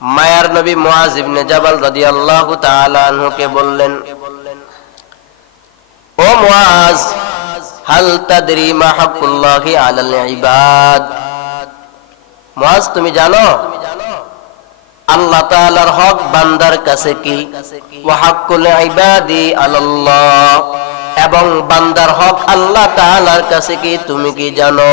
মায়ার নবী মুআজ ইবনে জাবাল রাদিয়াল্লাহু তাআলা আনহুকে বললেন, ও মুআজ, হাল তাদরি মা হাক্কুল্লাহি আলাল ইবাদ? মুআজ, তুমি জানো, আল্লাহ তাআলার হক বান্দার কাছে কি? ওয়া হাক্কুল ইবাদি আলাল্লাহ। এবং বান্দার হক আল্লাহ তাআলার কাছে কি? তুমি কি জানো?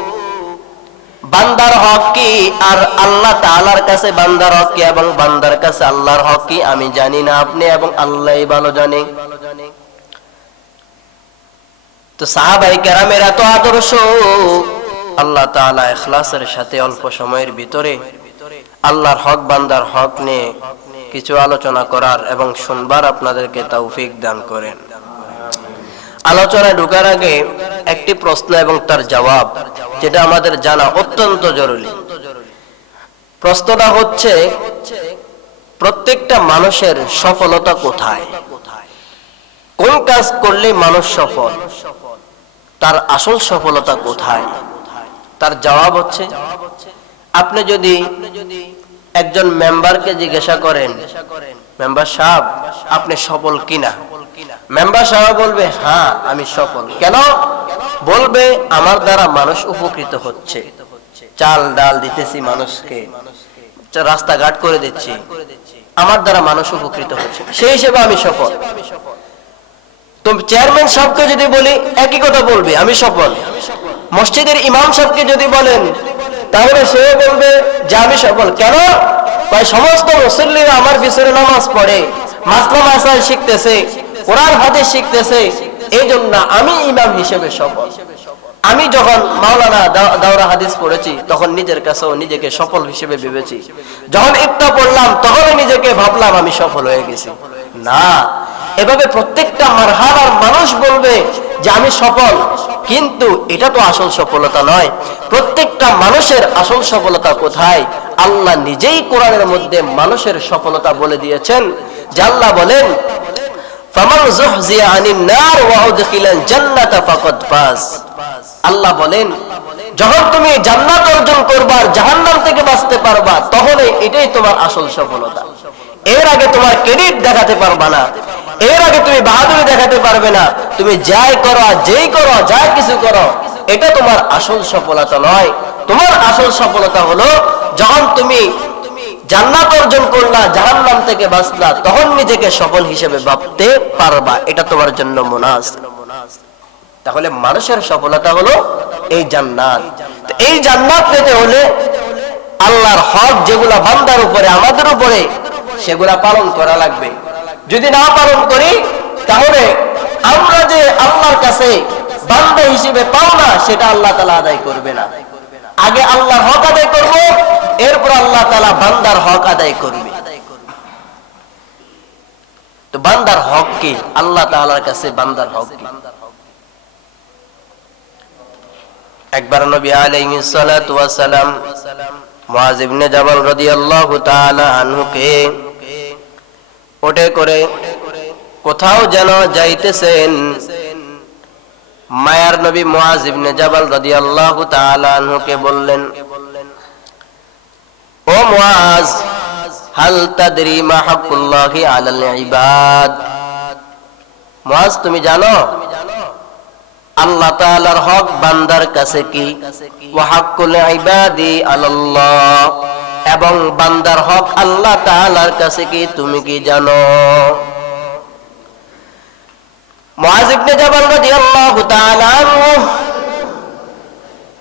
বান্দার হক কি? আর আল্লাহ তাআলার কাছে বান্দার হক কি এবং বান্দার কাছে আল্লাহর হক কি? আমি জানি না আপনি এবং আল্লাহই ভালো জানে। তো সাহাবাই কেরামের এত আদর্শ, আল্লাহ তাআলা ইখলাসের সাথে অল্প সময়ের ভিতরে আল্লাহর হক, বান্দার হক নিয়ে কিছু আলোচনা করার এবং শুনবার আপনাদেরকে তৌফিক দান করেন। আলোচনায় ঢোকার আগে একটি প্রশ্ন এবং তার জবাব, যেটা আমাদের জানা অত্যন্ত জরুরি। প্রশ্নটা হচ্ছে, প্রত্যেকটা মানুষের সফলতা কোথায়? কোন কাজ করলে মানুষ সফল? তার আসল সফলতা কোথায়? তার জবাব হচ্ছে, আপনি যদি একজন মেম্বারকে জিজ্ঞাসা করেন মেম্বার সাহেব, আপনি সফল কিনা? মেম্বার সাহেব বলবে হ্যাঁ আমি সফল। কেন? বলবে, আমার দ্বারা মানুষ উপকৃত হচ্ছে। চাল, ডাল দিতেছি মানুষকে। রাস্তাঘাট করে দিচ্ছি। আমার দ্বারা মানুষ উপকৃত হচ্ছে। সেই হিসেবে আমি সফল। তো চেয়ারম্যান সাহেবকে যদি বলি, একই কথা বলবে, আমি সফল। মসজিদের ইমাম সাহেবকে যদি বলেন, তাহলে সে বলবে যে, আমি সফল। কেন? সমস্ত মুসল্লিরা আমার পিছনে নামাজ পড়ে। মাসলাম আসার শিখতেছে। কোরআন, হাদিস শিখতেছে এই জন্য আমি ইমাম হিসেবে সফল। আমি যখন মাওলানা দাওরা হাদিস পড়েছি, তখন নিজের কাছেও নিজেকে সফল হিসেবে ভেবেছি। যখন ইফতা পড়লাম তখনই নিজেকে ভাবলাম আমি সফল হয়ে গেছি। না, এভাবে প্রত্যেকটা মারহালার মানুষ বলবে যে আমি সফল, কিন্তু এটা তো আসল সফলতা নয়। প্রত্যেকটা মানুষের আসল সফলতা কোথায়? আল্লাহ নিজেই কোরআনের মধ্যে মানুষের সফলতা বলে দিয়েছেন। যে আল্লাহ বলেন আল্লাহ বলেন, যখন তুমি জান্নাত অর্জন করবা আর জাহান্নাম থেকে বাঁচতে পারবা তখন এটাই তোমার আসল সফলতা। এর আগে তোমার ক্রেডিট দেখাতে পারবা না। এর আগে তুমি বাহাদুরি দেখাতে পারবে না। তুমি যাই করো যেই করো, যা কিছু করো, এটা তোমার আসল সফলতা নয়। তোমার আসল সফলতা হলো, যখন তুমি জান্নাত অর্জন করলা, জাহান্নাম থেকে বাঁচলা, তখন নিজেকে সফল হিসেবে ভাবতে পারবা। এটা তোমার জন্য মোনাজ তাহলে মানুষের সফলতা হলো এই জান্নাত। এই জান্নাত পেতে হলে আল্লাহর হক যেগুলা বান্দার উপরে, আমাদের উপরে, সেগুলা পালন করা লাগবে। যদি না পালন করি, তাহলে আমরা যে আল্লাহর কাছে বান্দা হিসেবে পাও না সেটা আল্লাহ তালা আদায় করবে না। আগে আল্লাহর হক আল্লাহ তালা বান্দার হক আদায় করবে। তো বান্দার হক কি? আল্লাহ তাআলার কাছে বান্দার হক কি? একবার নবী আলাইহিস সালাতু ওয়াস সালাম মুআজ ইবনে জাবাল রাদিয়াল্লাহু তাআলা আনহুকে ওটে করে, কোথাও যেন যাইতেছেন মায়ার নবী মুআজ ইবনে জাবাল রাদিয়াল্লাহু তাআলা আনহুকে বললেন ও মুআজ, হাল তাদরি আলাল ইবাদ। মুআজ, তুমি জানো, আল্লাহ তাআলার হক বান্দার কাছে কি? ওয়া হাক্কুল ইবাদি আলাল্লাহ। এবং বান্দার হক আল্লাহ তাআলার কাছে কি, তুমি কি জানো? মুআজ ইবনে জাবাল রাদিয়াল্লাহু তাআলা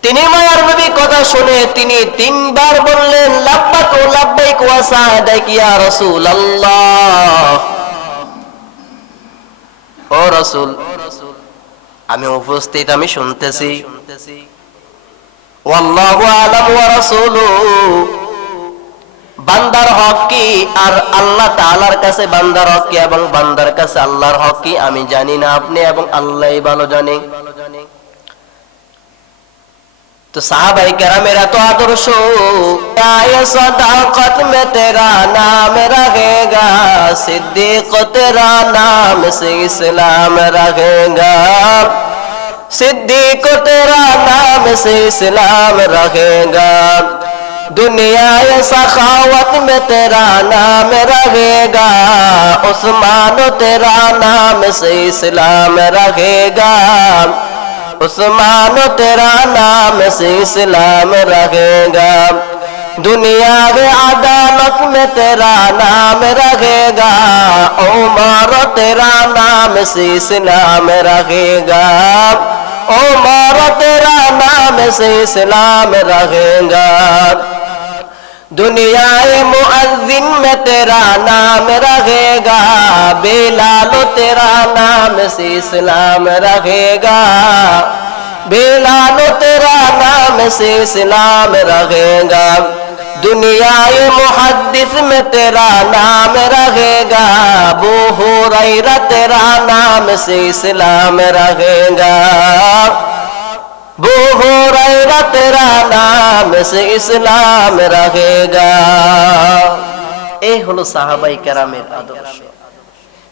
তিনি মায়ার নবী কথা শুনে তিনি তিনবার বললেন, লাব্বাক ও লাব্বাইক ওয়া সাদাক ইয়া রাসূলুল্লাহ। ও রাসূল, আমি উপস্থিত, আমি শুনতেছি। ওয়াল্লাহু আলাম ওয়া রাসূলুহু বান্দার হক কি? আর আল্লাহ তাআলার কাছে বান্দার হক কি? এবং বান্দার কাছে আল্লাহর হক কি? আমি জানি না আপনি এবং আল্লাহই ভালো জানে तो साहबाई करा मेरा तो आदर्श आए सदाकत में तेरा नाम रहेगा सिद्दीक तेरा नाम से इस्लाम रहेगा सिद्दीक तेरा नाम से इस्लाम रहेगा दुनिया सखावत में तेरा नाम रहेगा उस्मान तेरा नाम से इस्लाम रहेगा عثمان تیرا نام سے اسلام رہے گا دنیا کے عدالت میں تیرا نام رہے گا عمر تیرا نام سے اسلام رہے گا عمر تیرا نام سے اسلام رہے گا دنیا مؤذن میں تیرا نام رہے گا بے لالو تیرا نام سے اسلام رہے گا۔ بے لالو تیرا نام سے اسلام رہے گا۔ دنیا محدث میں تیرا نام رہے گا۔ بو ہو تیرا نام سے اسلام رہے گا۔ रहेगा तेरा नाम से ইসলাম रहेगा এই হলো সাহাবাই কেরামের আদর্শ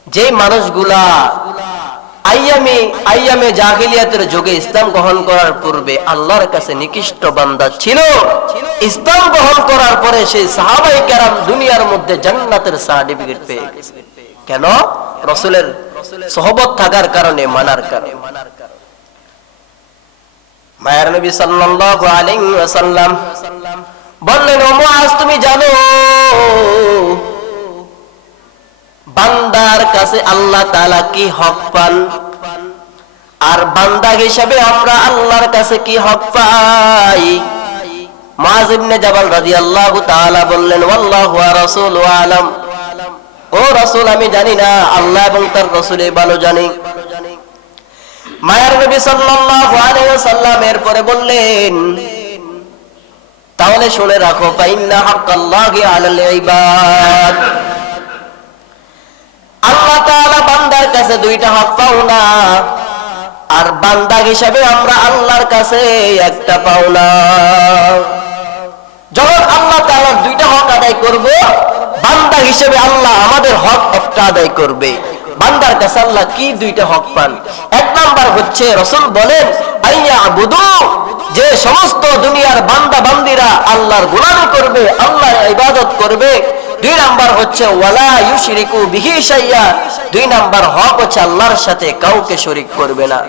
যে মানুষগুলা আইয়ামে আইয়ামে জাহিলিয়াতের যুগে ইসলাম গ্রহণ করার পূর্বে আল্লাহর কাছে নিকৃষ্ট বান্দা ছিল ইসলাম গ্রহণ করার পরে সেই সাহাবাই কেরাম দুনিয়ার মধ্যে জান্নাতের সার্টিফিকেট পেয়ে গেছে কেন রসুলের সহবত থাকার কারণে মানার কারণে মানার কারণে মায়ের নবী সাল্লাল্লাহু আলাইহি ওয়াসাল্লাম বললেন, ও মুআজ, তুমি জানো, বান্দার কাছে আল্লাহ তাআলা কি হক পান? আর বান্দা হিসাবে আমরা আল্লাহর কাছে কি হক পাই? মুআজ ইবনে জাবাল রাদিয়াল্লাহু তাআলা বললেন, ওয়াল্লাহু ওয়া রাসূলু আলাম। ও রাসূল, আমি জানি না, আল্লাহ এবং তার রাসূলই ভালো জানি। মায়ার নবী সাল্লাল্লাহু আলাইহি ওয়াসাল্লাম এরপরে বললেন, তাহলে শুনে রাখো, ফাইন্না হাক্কাল্লাহি আলাল ইবাদ। আল্লাহ তাআলা বান্দার কাছে দুইটা হক পাও না, আর বান্দা হিসাবে আমরা আল্লাহর কাছে একটা পাও না। যখন আল্লাহ তাআলার দুইটা হক আদায় করব, বান্দা হিসেবে আল্লাহ আমাদের হক একটা আদায় করবে। বান্দার কাছে আল্লাহ কি দুইটা হক পান? এক নাম্বার হচ্ছে রসুল বলেন, আইয়া যে সমস্ত দুনিয়ার বান্দা বান্দিরা আল্লাহর গোলামি করবে, আল্লাহর ইবাদত করবে। দুই নাম্বার হচ্ছে, ওয়ালা ইউশরিকু বিহি শাইয়া দুই নাম্বার হক হচ্ছে আল্লাহর সাথে কাউকে শরীক করবে না।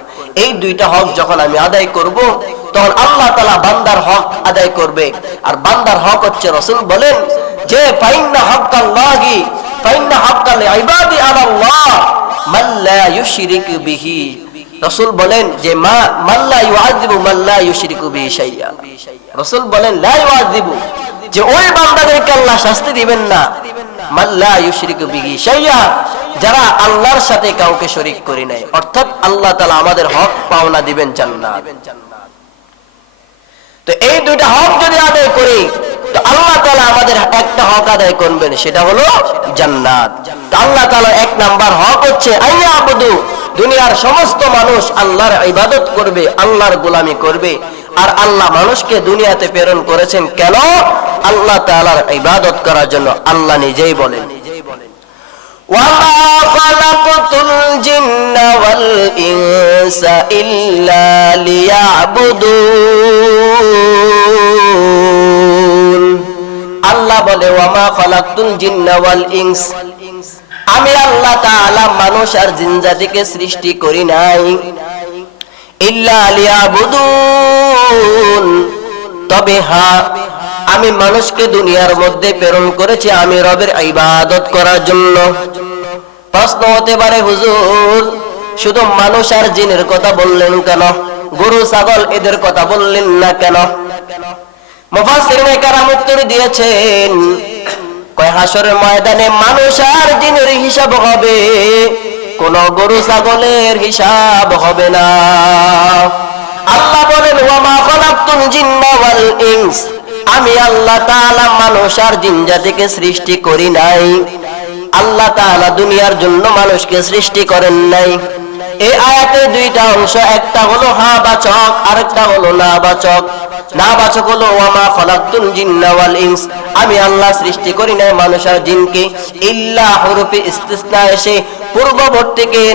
এই দুইটা হক যখন আমি আদায় করব, তখন আল্লাহ তাআলা বান্দার হক আদায় করবে। আর বান্দার হক হচ্ছে রসুল বলেন, যে ফাইন্না হক্কাল্লাহি বলেন যে মা ইউশরিকু বিহি শাইয়া বলেন, লা যে ওই বান্দাদেরকে আল্লাহ শাস্তি দিবেন না। ইউশরিকু বিহি শাইয়া যারা আল্লাহর সাথে কাউকে শরীক করে নাই অর্থাৎ আল্লাহ তাআলা আমাদের হক পাওনা দিবেন জান্নাত। তো এই দুইটা হক যদি আদায় করি আল্লাহ তালা আমাদের একটা হক আদায় করবেন, সেটা হলো জান্নাত। আল্লাহ তালা এক নাম্বার হক হচ্ছে, আইয়া আবদু, দুনিয়ার সমস্ত মানুষ আল্লাহর ইবাদত করবে, আল্লাহর গোলামি করবে। আর আল্লাহ মানুষকে দুনিয়াতে প্রেরণ করেছেন কেন? আল্লাহ তালার ইবাদত করার জন্য আল্লাহ নিজেই বলেন। নিজেই বলেন আল্লাহ বলে, ওয়ামা খালাকতুল জিন্না ওয়াল ইনস। আমি আল্লাহ তাআলা মানুষ আর জিন জাতিকে সৃষ্টি করি নাই। ইল্লা লিয়াবুদুন। তবে হ্যাঁ আমি মানুষকে দুনিয়ার মধ্যে প্রেরণ করেছি আমি রবের ইবাদত করার জন্য। প্রশ্ন হতে পারে, হুজুর, শুধু মানুষ আর জিনের কথা বললেন কেন? গরু, ছাগল, এদের কথা বললেন না কেন? মুফাসসিরিনে কারাম উত্তর দিয়েছেন, কয় হাসরের ময়দানে মানুষ আর জিনের হিসাব হবে, কোন গরু ছাগলের হিসাব হবে না। আল্লাহ বলেন জিন্না ওয়াল ইনস। আমি আল্লাহ তাআলা মানুষ আর জিন জাতিকে সৃষ্টি করি নাই। আল্লাহ তাআলা দুনিয়ার জন্য মানুষকে সৃষ্টি করেন নাই। এই আয়াতের দুইটা অংশ, একটা হলো হা বাচক, আরেকটা হলো না বাচক। না বাচক হলো ওয়ামা খলাকতুল জিন্না ওয়াল ইনস। আমি আল্লাহ সৃষ্টি করি নাই মানুষ আর জিনকে। ইল্লা হুরুফে ইস্তিসনা এসে পূর্ববর্তীকে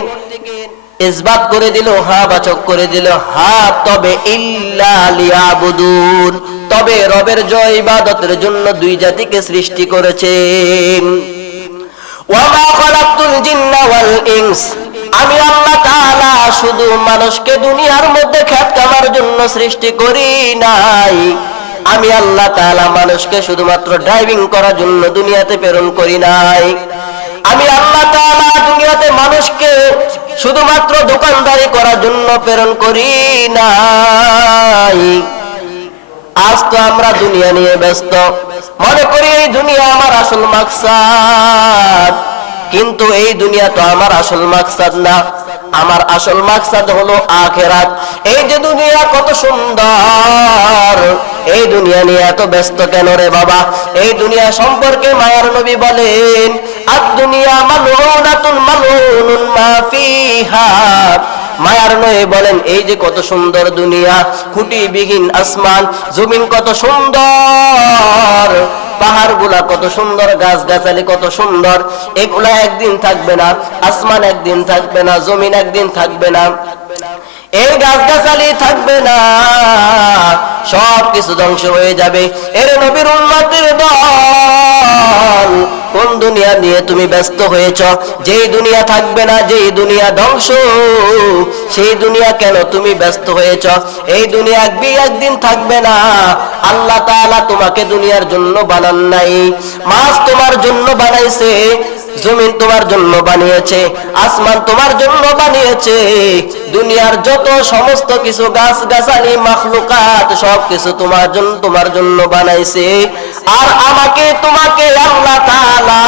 ইসবাত করে দিল, হা বাচক করে দিল। হা তবে ইল্লা লিয়াবুদুন। তবে রবের জয়, ইবাদতের জন্য দুই জাতিকে সৃষ্টি করেছেন। ওয়ামা খলাকতুল জিন্না ওয়াল ইনস। আমি আল্লাহ তাআলা শুধু মানুষকে দুনিয়ার মধ্যে খ্যাত কামার জন্য সৃষ্টি করি নাই। আমি আল্লাহ তাআলা মানুষকে শুধুমাত্র ড্রাইভিং করার জন্য দুনিয়াতে প্রেরণ করি নাই। আমি আল্লাহ তাআলা দুনিয়াতে মানুষকে শুধুমাত্র দোকানদারি করার জন্য প্রেরণ করি নাই। আজ তো আমরা দুনিয়া নিয়ে ব্যস্ত। মনে করি এই দুনিয়া আমার আসল মাকসাদ। কিন্তু এই দুনিয়া তো আমার আসল মাকসাদ না। আমার আসল মাকসাদ হলো আখেরাত। এই যে দুনিয়া কত সুন্দর। এই দুনিয়া নিয়ে এত ব্যস্ত কেন রে বাবা? এই দুনিয়া সম্পর্কে মায়ার নবী বলেন আর দুনিয়া মালুনাতুন মালুনুন মা ফিহা। মায়ার নয়ে বলেন, এই যে কত সুন্দর দুনিয়া খুঁটি বিহীন আসমান, জমিন কত সুন্দর পাহাড় কত সুন্দর গাছ গাছালি কত সুন্দর, এগুলা একদিন থাকবে না, আসমান একদিন থাকবে না, জমিন একদিন থাকবে না, এই গাছ গাছালি থাকবে না। সব কিছু ধ্বংস হয়ে যাবে। এর নবীর উন্নতির দল কোন দুনিয়া নিয়ে তুমি ব্যস্ত হয়েছ? যেই দুনিয়া থাকবে না, যেই দুনিয়া ধ্বংস, সেই দুনিয়া কেন তুমি ব্যস্ত হয়েছ? এই দুনিয়া একবি একদিন থাকবে না। আল্লাহ তাআলা তোমাকে দুনিয়ার জন্য বানান নাই। মাছ তোমার জন্য বানাইছে। জমিন তোমার জন্য বানিয়েছে আসমান তোমার জন্য বানিয়েছে দুনিয়ার যত সমস্ত কিছু গাছ গাছালি মাখলুকাত সব কিছু তোমার জন্য তোমার জন্য বানাইছে আর আমাকে তোমাকে আল্লাহ তাআলা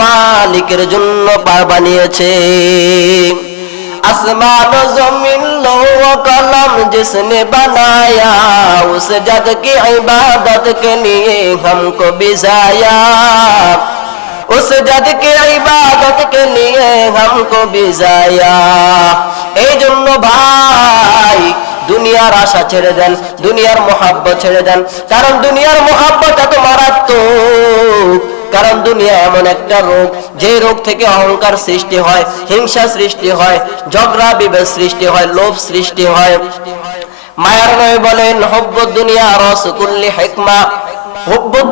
মালিকের জন্য পা- বানিয়েছে आसमान जमीन लो कलम जिसने बनाया उस जग की इबादत के लिए हमको बिजाया उस जग की इबादत के लिए हमको बिजाया এই জন্য ভাই দুনিয়ার আশা ছেড়ে দেন দুনিয়ার মোহাব্বত ছেড়ে দেন কারণ দুনিয়ার মোহাব্বত এত মারাত্মক কারণ দুনিয়া এমন একটা রোগ যে রোগ থেকে অহংকার সৃষ্টি হয় হিংসা সৃষ্টি হয় ঝগড়া বিভেদ সৃষ্টি হয় লোভ সৃষ্টি হয় মায়ার নয় বলেন হব্ব দুনিয়া হেকমা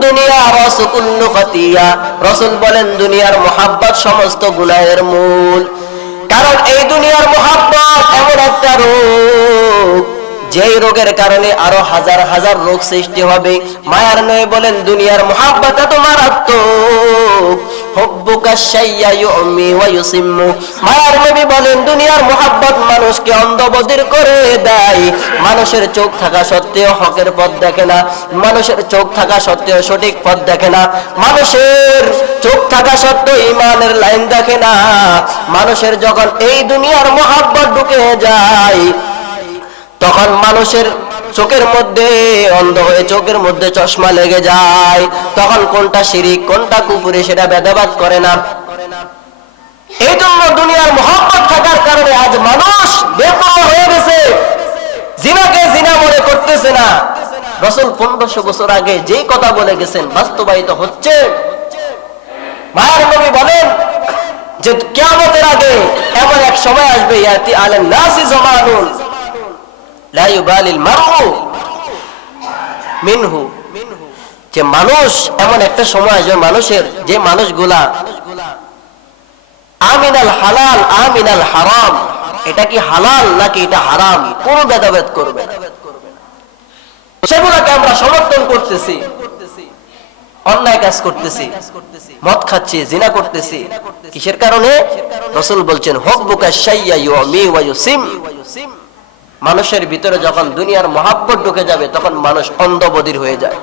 দুনিয়া রসকুল্লু খতিয়া রসুল বলেন, দুনিয়ার মোহাব্বত সমস্ত গুনাহের মূল। কারণ এই দুনিয়ার মোহাব্বত এমন একটা রোগ, যেই রোগের কারণে আরও হাজার হাজার রোগ সৃষ্টি হবে। মায়ার নয় বলেন, দুনিয়ার মোহাব্বত এত মারাত্মক মানুষকে করে দেয়। মানুষের চোখ থাকা সত্ত্বেও হকের পথ দেখে না। মানুষের চোখ থাকা সত্ত্বেও সঠিক পথ দেখে না। মানুষের চোখ থাকা সত্ত্বেও ইমানের লাইন দেখে না। মানুষের যখন এই দুনিয়ার মোহাব্বত ঢুকে যায়, তখন মানুষের চোখের মধ্যে, অন্ধ হয়ে চোখের মধ্যে চশমা লেগে যায়। তখন কোনটা শিরিক, কোনটা কুপুরে সেটা ভেদাবাদ করে না। এই জন্য দুনিয়ার মোহাম্মত থাকার কারণে আজ মানুষ বেপরোয়া হয়ে গেছে। জিনাকে জিনা মনে করতেছে না। রসুল পনেরোশো বছর আগে যেই কথা বলে গেছেন, বাস্তবায়িত হচ্ছে। মায়ের নবী বলেন যে কেমতের আগে এমন এক সময় আসবে, ইয়াতি আলেন নাসি জমানুন। যে মানুষ, এমন একটা সময় আসবে মানুষের, যে মানুষগুলা আমিনাল হালাল, আমিনাল হারাম। এটা কি হালাল নাকি এটা হারাম? কোন ভেদাভেদ করবে। সেগুলাকে আমরা সমর্থন করতেছি, অন্যায় কাজ করতেছি, মদ খাচ্ছি মানুষের ভিতরে যখন দুনিয়ার মহাব্বত ঢুকে যাবে, তখন মানুষ অন্ধবধির হয়ে যায়।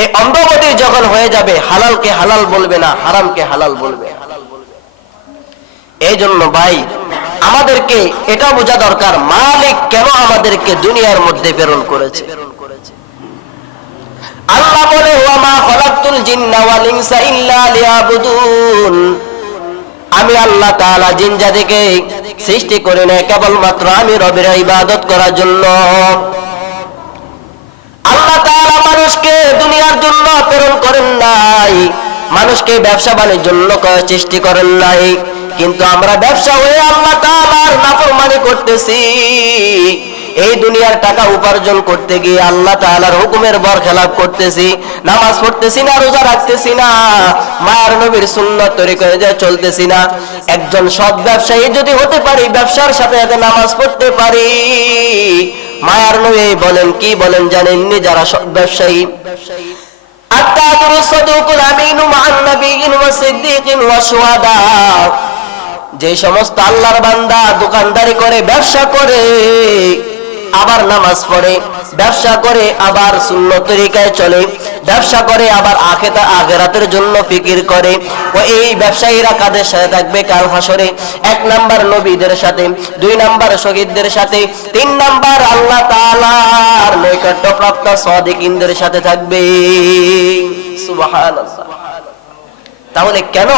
এই অন্ধবধির যখন হয়ে যাবে, হালালকে হালাল বলবে না, হারামকে হালাল বলবে। এই জন্য ভাই, আমাদেরকে এটা বোঝা দরকার, মালিক কেন আমাদেরকে দুনিয়ার মধ্যে প্রেরণ করেছে? আল্লাহ বলে ওয়ামা খলাকতুল জিন্না ওয়াল ইল্লা লিয়াবুদুন। আমি আল্লাহ তাআলা জিন জাতিকে সৃষ্টি করি না কেবলমাত্র আমি রবের ইবাদত করার জন্য। আল্লাহ তাআলা মানুষকে দুনিয়ার জন্য প্রেরণ করেন নাই, মানুষকে ব্যবসা বাণিজ্যের জন্য সৃষ্টি করেন নাই, কিন্তু আমরা ব্যবসা হয়ে আল্লাহ তাআলার নাফরমানি করতেছি। এই দুনিয়ার টাকা উপার্জন করতে গিয়ে আল্লাহ তাআলার হুকুমের বরখেলাপ করতেছি নামাজ পড়তেছি না রোজা রাখতেছি না মায়ের নবীর সুন্নত তরিকা যে চলতেছি না একজন সৎ ব্যবসায়ী যদি হতে পারি ব্যবসার সাথে সাথে নামাজ পড়তে পারি মায়ার নবী বলেন কি বলেন জানেননি যারা সৎ ব্যবসায়ী التاجر الصدوق الأمين مع النبيين والصديقين والشهداء যে সমস্ত আল্লাহর বান্দা দোকানদারি করে ব্যবসা করে আবার নামাজ পড়ে, ব্যবসা করে আবার শূন্য তরিকায় চলে, ব্যবসা করে আবার আখেতা আখেরাতের জন্য ফিকির করে। ও এই ব্যবসায়ীরা কাদের সাথে থাকবে? কাল হাসরে এক নাম্বার নবীদের সাথে, দুই নাম্বার শহীদদের সাথে, তিন নাম্বার আল্লাহ তাআলার নৈকট্যপ্রাপ্ত সাদিকিনদের সাথে থাকবে। তাহলে কেন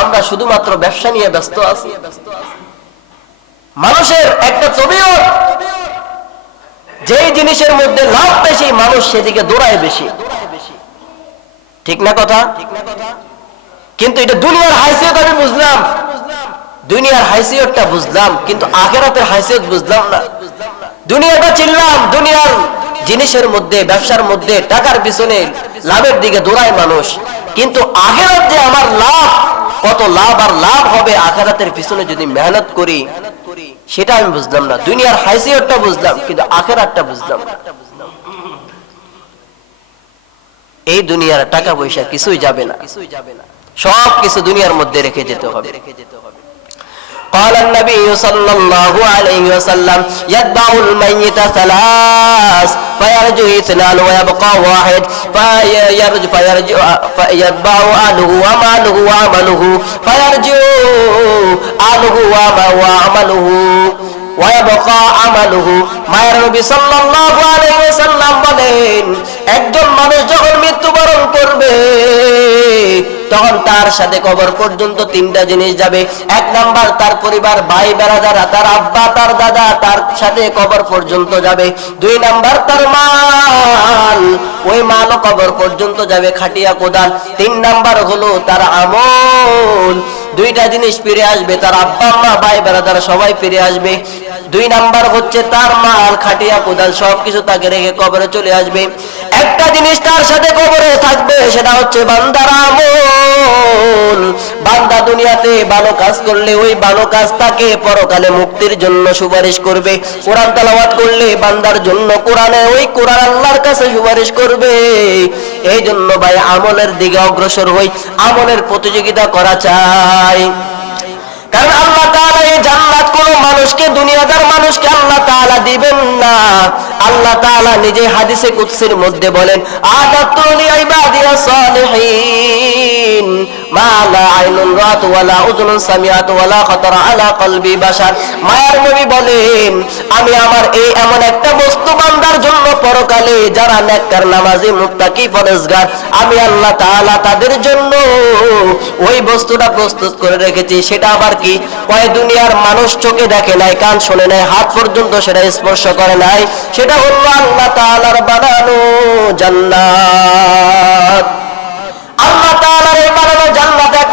আমরা শুধুমাত্র ব্যবসা নিয়ে ব্যস্ত আছি? মানুষের একটা তবিয়ত যেই জিনিসের মধ্যে লাভ বেশি, মানুষ সেদিকে দৌড়ায় বেশি। ঠিক না কথা? কিন্তু এটা দুনিয়ার হাইসিয়ত আমি বুঝলাম। দুনিয়ার হাইসিয়তটা বুঝলাম, কিন্তু আখেরাতের হাইসিয়ত বুঝলাম না। দুনিয়াটা চিনলাম, দুনিয়ার জিনিসের মধ্যে, ব্যবসার মধ্যে, টাকার পিছনে, লাভের দিকে দৌড়ায় মানুষ। কিন্তু আখেরাত যে আমার লাভ, কত লাভ আর লাভ হবে আখেরাতের পিছনে যদি মেহনত করি সেটা আমি বুঝলাম না। দুনিয়ার হাইসিয়তটা বুঝলাম, কিন্তু আখেরাতটা বুঝলাম। এই দুনিয়ার টাকা পয়সা কিছুই যাবে না। কিছুই যাবে না সব কিছু দুনিয়ার মধ্যে রেখে যেতে হবে রেখে যেতে হবে। قال النبي صلى الله عليه وسلم يتبع الميت ثلاث فيرجع اثنان ويبقى واحد فيرجع فيرجع فيتبع أهله وماله وعمله فيرجع أهله وعمله ويبقى عمله মায়ের নবী সাল্লাল্লাহু আলাইহি ওয়াসাল্লাম বলেন একজন মানুষ যখন মৃত্যুবরণ করবে তখন তার সাথে কবর পর্যন্ত তিনটা জিনিস যাবে। এক নাম্বার, তার পরিবার, ভাই, বেড়াদারা, তার আব্বা, তার দাদা, তার সাথে কবর পর্যন্ত যাবে। দুই নাম্বার, তার মাল, ওই মালও কবর পর্যন্ত যাবে খাটিয়া কোদাল। তিন নাম্বার হলো তার আমল। দুইটা জিনিস ফিরে আসবে, তার আব্বা মা ভাই, বেড়াদারা সবাই ফিরে আসবে। দুই নাম্বার হচ্ছে তার মাল, খাটিয়া, কোদাল, সবকিছু তাকে রেখে কবরে চলে আসবে। একটা জিনিস তার সাথে কবরে থাকবে, সেটা হচ্ছে বান্দার আমল। বান্দা দুনিয়াতে ভালো কাজ করলে ওই ভালো কাজ তাকে পরকালে মুক্তির জন্য সুপারিশ করবে। কোরআন তালাওয়াত করলে বান্দার জন্য কোরআনে ওই কোরআন আল্লাহর কাছে সুপারিশ করবে। এই জন্য ভাই আমলের দিকে অগ্রসর হই, আমলের প্রতিযোগিতা করা চাই। কারণ আল্লাহ তাআলা এই জান্নাত মানুষকে, দুনিয়াদার মানুষকে আল্লাহ তাআলা দিবেন না। আল্লাহ তাআলা নিজে হাদিসে কুদসির মধ্যে বলেন, আদাতুল ইবাদিয়া সালিহিন। আমি আল্লাহ তাদের জন্য ওই বস্তুটা প্রস্তুত করে রেখেছি। সেটা আবার কি? কয় দুনিয়ার মানুষ চোখে দেখে নাই, কান শুনে নাই, হাত পর্যন্ত সেটা স্পর্শ করে নাই। সেটা হলো আল্লাহ বানানো জান্নাত। আল্লাহ তাআলার এই বানানো জান্নাত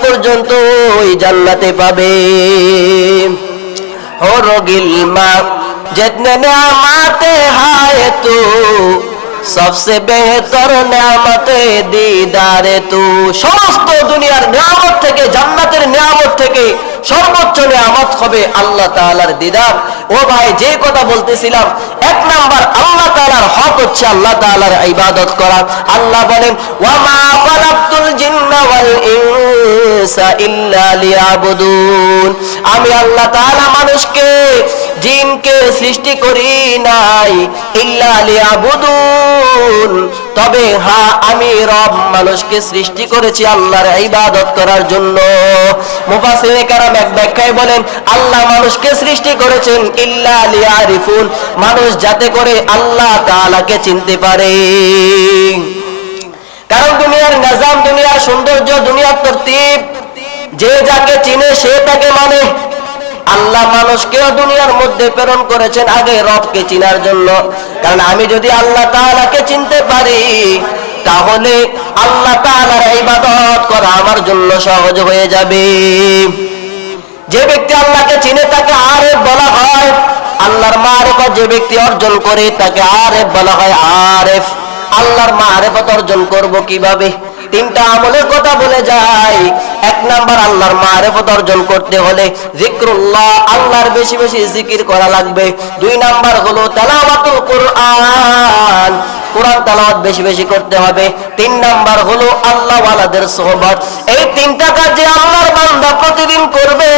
পর্যন্ত ওই জান্নাতে পাবে हो गिलमा जितने नियामते हाय तू सबसे बेहतर নিয়ামতে দিদারে তু সমস্ত দুনিয়ার নিয়ামত থেকে জান্নাতের নিয়ামত থেকে সর্বোচ্চ নিয়ামত হবে আল্লাহ তাআলার দিদার। ও ভাই, যে কথা বলতেছিলাম, এক নাম্বার, আল্লাহ তাআলার হক হচ্ছে আল্লাহ তাআলার ইবাদত করা। আল্লাহ বলেন আমি আল্লাহ মানুষকে জিনকে সৃষ্টি করি নাই, ইল্লা তবে হ্যাঁ আমি রব মানুষকে সৃষ্টি করেছি আল্লাহর ইবাদত করার জন্য। এক ব্যাখ্যায় বলেন, আল্লাহ মানুষকে সৃষ্টি করেছেন ইল্লা লিয়ারিফুন, মানুষ যাতে করে আল্লাহ তাআলাকে চিনতে পারে। কারণ দুনিয়ার নিজাম, দুনিয়ার সৌন্দর্য, দুনিয়ার তরতিব, যে যাকে চিনে সে তাকে মানে। আল্লাহ মানুষকেও দুনিয়ার মধ্যে প্রেরণ করেছেন আগে রবকে চিনার জন্য। কারণ আমি যদি আল্লাহ তাআলাকে চিনতে পারি, তাহলে আল্লাহ তাআলার ইবাদত করা আমার জন্য সহজ হয়ে যাবে। যে ব্যক্তি আল্লাহকে চিনে তাকে আরেফ বলা হয়, আল্লাহর মারেফত যে ব্যক্তি অর্জন করে তাকে আরেফ বলা হয় আরেফ। আল্লাহর মা মারেফত অর্জন করব কীভাবে? তিনটা আমলের কথা বলে যাই এক নাম্বার, আল্লাহর মারেফত অর্জন করতে হলে জিক্রুল্লাহ, আল্লাহর বেশি বেশি জিকির করা লাগবে। দুই নাম্বার হলো তেলাওয়াতুল কোরআন। কোরআন তেলাওয়াত বেশি বেশি করতে হবে। তিন নাম্বার হলো আল্লাহ ওয়ালাদের সোহবত। এই তিনটা কাজ যে আল্লাহর বান্দা প্রতিদিন করবে।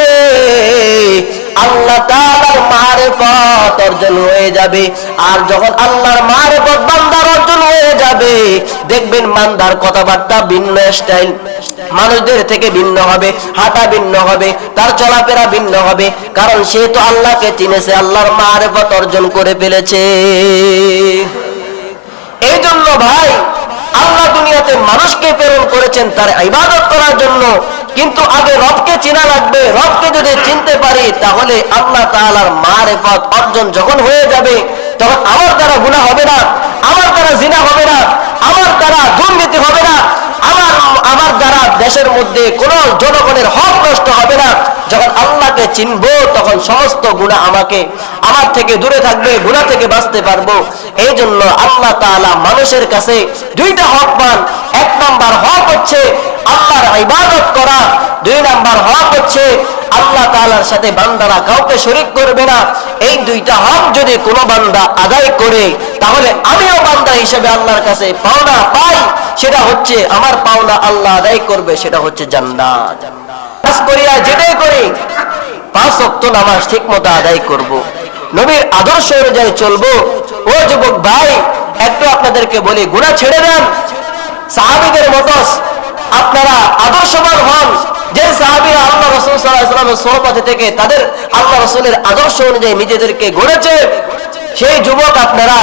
আল্লাহ তাআলার মারেফত অর্জন হয়ে যাবে। আর যখন আল্লাহর মারেফত বান্দার অর্জন হয়ে যাবে, দেখবেন বান্দার কথাবার্তা ভিন্ন স্টাইল মানুষদের থেকে ভিন্ন হবে, হাঁটা ভিন্ন হবে, তার চলাফেরা ভিন্ন হবে, কারণ সে তো আল্লাহকে চিনেছে, আল্লাহর মারেফত অর্জন করে ফেলেছে। এই জন্য ভাই, আল্লাহ দুনিয়াতে মানুষকে প্রেরণ করেছেন তার ইবাদত করার জন্য, কিন্তু আগে রবকে চেনা লাগবে। পারি, তাহলে আল্লাহ তাআলার মারেফত অর্জন যখন হয়ে যাবে, তখন আমার দ্বারা গুনাহ হবে না, আমার দ্বারা জিনা হবে না, আমার দ্বারা দুর্নীতি হবে না, আমার আমার দ্বারা দেশের মধ্যে কোন জনগণের হক নষ্ট হবে না। যখন আল্লাহকে চিনবো, তখন সমস্ত গুণা আমাকে, আমার থেকে দূরে থাকবে গুণা থেকে বাঁচতে পারব। এই জন্য আল্লাহ তাআলা মানুষের কাছে দুইটা হক পান। এক নাম্বার হক হচ্ছে আল্লাহর ইবাদত করা দুই নাম্বার হক হচ্ছে আল্লাহ তাআলার সাথে বান্দারা কাউকে শরিক করবে না। এই দুইটা হক যদি কোনো বান্দা আদায় করে, তাহলে আমিও বান্দা হিসেবে আল্লাহর কাছে পাওনা পাই। সেটা হচ্ছে আমার পাওনা আল্লাহ আদায় করবে, সেটা হচ্ছে জান্নাত। কাজ করি যেটাই করি, পাঁচ অক্ত নামাজ ঠিক মতো আদায় করব। নবীর আদর্শ অনুযায়ী চলবো। ও যুবক ভাই, একটু আপনাদেরকে বলি গুণা ছেড়ে দেন। সাহাবিদের মতো আপনারা আদর্শবান হন। যে সাহাবিরা আল্লাহ রসুল সাল্লামের সহপাঠী থেকে তাদের আল্লাহ রসুলের আদর্শ অনুযায়ী নিজেদেরকে গড়েছে, সেই যুবক আপনারা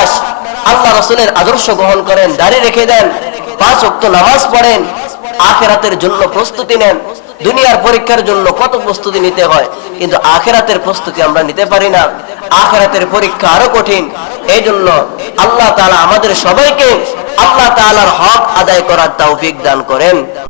আল্লাহ রসুলের আদর্শ গ্রহণ করেন, দাঁড়িয়ে রেখে দেন, পাঁচ অক্ত নামাজ পড়েন, আখেরাতের জন্য প্রস্তুতি নেন। দুনিয়ার পরীক্ষার জন্য কত প্রস্তুতি নিতে হয়, কিন্তু আখেরাতের প্রস্তুতি আমরা নিতে পারি না। আখেরাতের পরীক্ষা আরও কঠিন। এই জন্য আল্লাহ তাআলা আমাদের সবাইকে আল্লাহ তাআলার হক আদায় করার তৌফিক দান করেন।